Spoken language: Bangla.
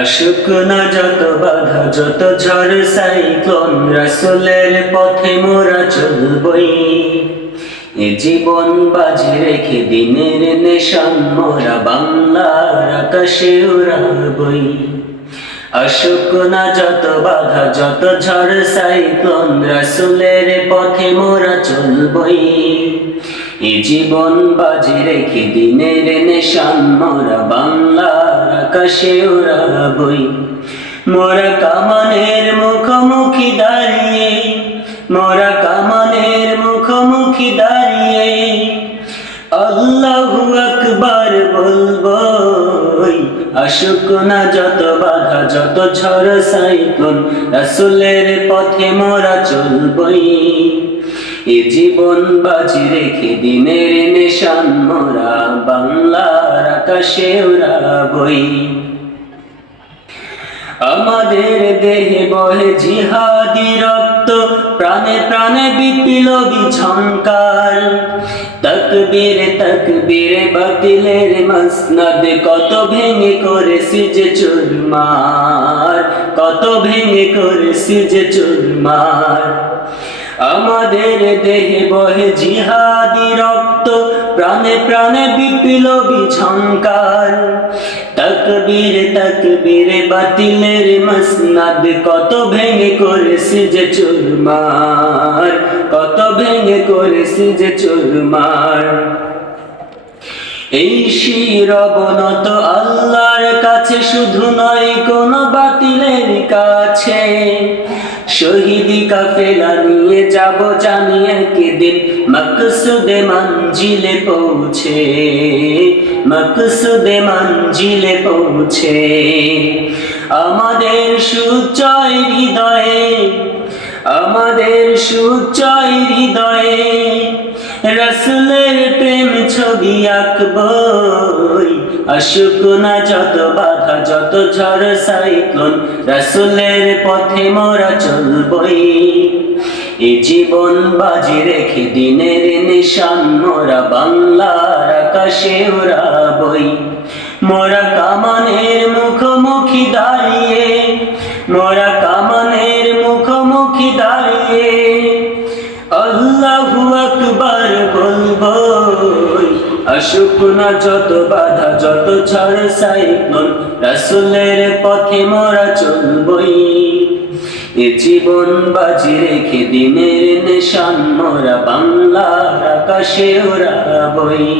আসুক না যত বাধা যত ঝড় সাইক্লোন, রাসূলের পথে মোরা চলবই। এ জীবন বাজি রেখে দিনের নিশান মোরা বাংলার আকাশে উড়াবই। আসুক না যত বাধা যত ঝড় সাইক্লোন, রাসূলের পথে মোরা চলবই। এ জীবন বাজি রেখে দিনের নিশান মোরা বাংলার আকাশে উড়াবই। মোরা কামানের মুখোমুখি দাঁড়িয়ে, মোরা কামানের মুখোমুখি দাঁড়িয়ে আল্লাহু আকবার বলবই। আসুক না যত বাধা যত ঝড় সাইক্লোন, রাসূলের পথে মোরা চলবই। এ জীবন বাজি রেখে দিনের নিশান মোরা বাংলার আকাশে উড়াবই। আমাদের দেহে বহে জিহাদি রক্ত, প্রাণে প্রাণে বিপ্লবী ঝংকার। তাকবীরে তাকবীরে বাতিলের মাসনদ কত ভেঙে করেছি যে চুরমার, কত ভেঙে করেছি যে চুরমার। আমাদের দেহে বহে জিহাদি রক্ত, প্রাণে প্রাণে বিপ্লবী ঝংকার। তাকবীরে তাকবীরে বাতিলের মাসনদ কত ভেঙে করেছি যে চুরমার, কত ভেঙে করেছি যে চুরমার। এই শিরবনত আল্লাহর কাছে শুধু নয় কোন বাতিলের কাছে। শহীদি কাফেলা নিয়ে যাব জানি একদিন মকসুদে মঞ্জিলে পৌঁছে, মকসুদে মঞ্জিলে পৌঁছে। আমাদের সুচয় হৃদয়ে, আমাদের সুচয় হৃদয়ে রাসূলের প্রেম ছবি আঁকবই। আসুক না যত বাধা যত ঝড় সাইক্লোন, রাসূলের পথে মোরা চলবই। এ জীবন বাজি রেখে দিনের নিশান মোরা বাংলার আকাশে উড়াবই। মোরা কামানের মুখোমুখি দাঁড়িয়ে, মোরা কামানের মুখোমুখি দাঁড়িয়ে আল্লাহু আকবার বলবই। আসুক না যত বাধা যত ঝড় সাইক্লোন, রাসূলের পথে মোরা চলবই। এ জীবন বাজি রেখে দিনের নিশান মোরা বাংলার আকাশে উড়াবই।